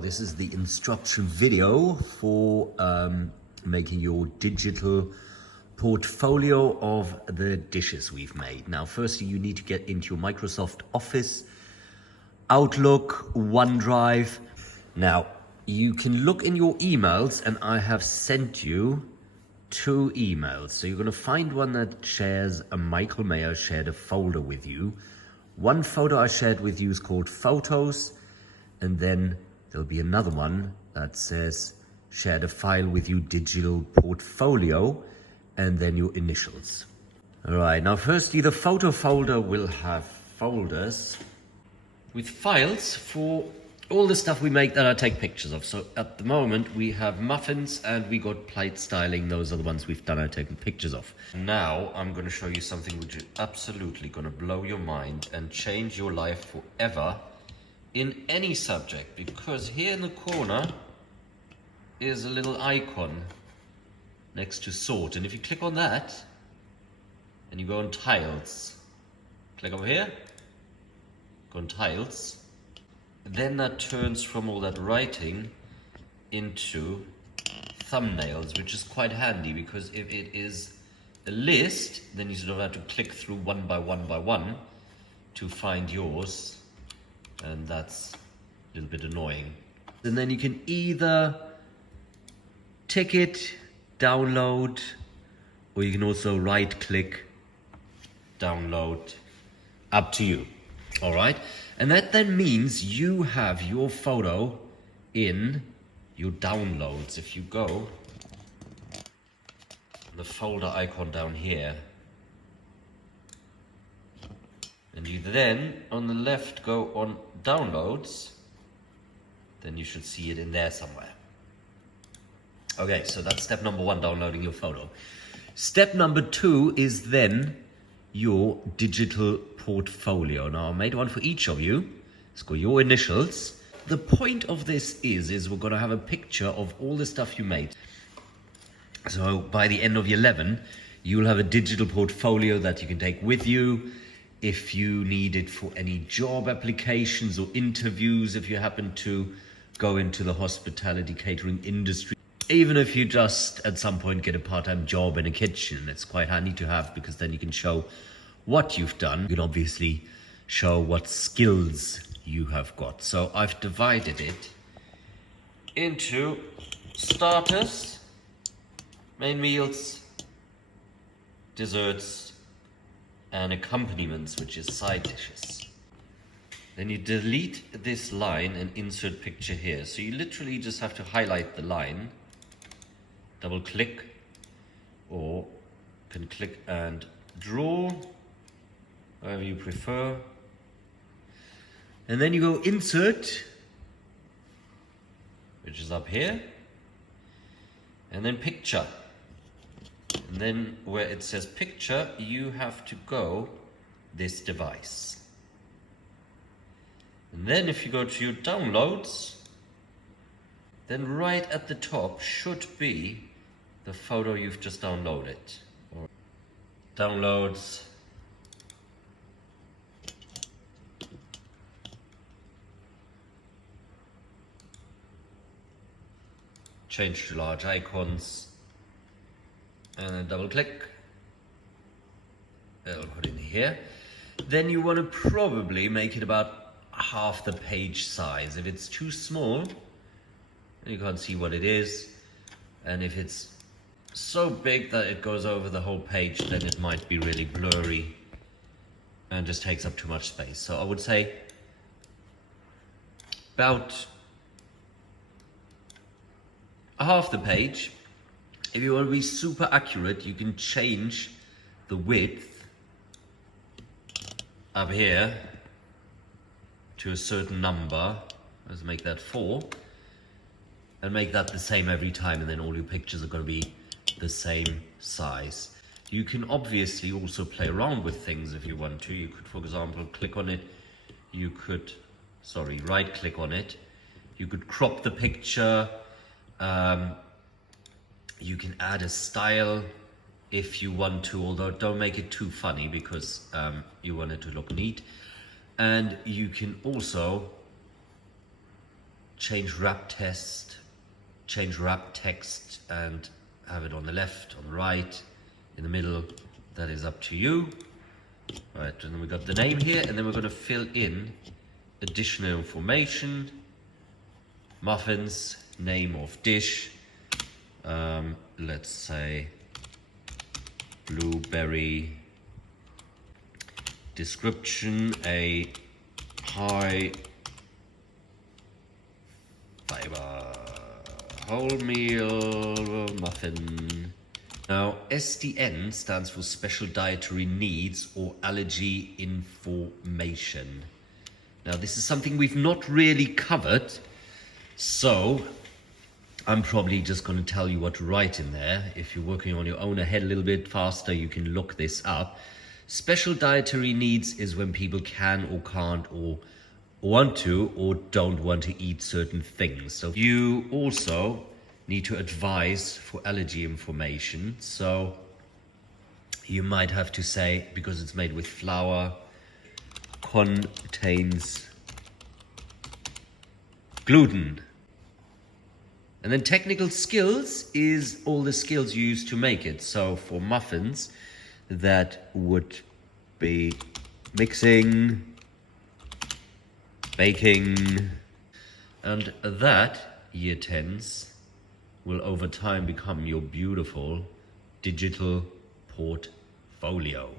this is the instruction video for making your digital portfolio of the dishes we've made. Now, firstly, you need to get into your Microsoft Office, Outlook, OneDrive. Now, you can look in your emails, and I have sent you 2 emails. So you're going to find one that shares Michael Mayer shared a folder with you. One photo I shared with you is called Photos, and then there'll be another one that says shared a file with you, digital portfolio, and then your initials. All right, now firstly, the photo folder will have folders with files for all the stuff we make that I take pictures of. So at the moment we have muffins and we got plate styling. Those are the ones we've done and taken pictures of. Now I'm going to show you something which is absolutely going to blow your mind and change your life forever in any subject, because here in the corner is a little icon next to sort, and if you click on that and you go on tiles, click over here, go on tiles, then that turns from all that writing into thumbnails, which is quite handy, because if it is a list, then you sort of have to click through one by one to find yours, and that's a little bit annoying. And then you can either tick it, download, or you can also right click, download, up to you. All right, and that then means you have your photo in your downloads. If you go the folder icon down here, and you then on the left go on downloads, then you should see it in there somewhere. Okay, so that's step number 1, downloading your photo. Step number 2 is then your digital portfolio. Now I made one for each of you. It's got your initials. The point of this is we're going to have a picture of all the stuff you made. So by the end of year 11, you'll have a digital portfolio that you can take with you if you need it for any job applications or interviews, if you happen to go into the hospitality catering industry. Even if you just at some point get a part-time job in a kitchen, it's quite handy to have, because then you can show what you've done. You can obviously show what skills you have got. So I've divided it into starters, main meals, desserts, and accompaniments, which is side dishes. Then you delete this line and insert picture here. So you literally just have to highlight the line, double click, or can click and draw, whatever you prefer. And then you go insert, which is up here, and then picture. And then where it says picture, you have to go this device. And then if you go to your downloads, then right at the top should be the photo you've just downloaded. Or downloads, change to large icons, and then double click, it'll put in here. Then you want to probably make it about half the page size. If it's too small, you can't see what it is, and if it's so big that it goes over the whole page, then it might be really blurry and just takes up too much space. So I would say about half the page. If you want to be super accurate, you can change the width up here to a certain number. Let's make that 4, and make that the same every time, and then all your pictures are going to be the same size. You can obviously also play around with things if you want to. You could, for example, click on it. You could, right click on it. You could crop the picture. You can add a style if you want to, although don't make it too funny, because you want it to look neat. And you can also change wrap text, and have it on the left, on the right, in the middle. That is up to you. Right, and then we got the name here, and then we're going to fill in additional information. Muffins, name of dish. Let's say blueberry. Description, a high fiber wholemeal muffin. Now, SDN stands for Special Dietary Needs or Allergy Information. Now, this is something we've not really covered, so I'm probably just going to tell you what to write in there. If you're working on your own ahead a little bit faster, you can look this up. Special dietary needs is when people can or can't or want to or don't want to eat certain things. So you also need to advise for allergy information. So you might have to say, because it's made with flour, contains gluten. And then technical skills is all the skills you use to make it. So for muffins, that would be mixing, baking, and that, year 10s, will over time become your beautiful digital portfolio.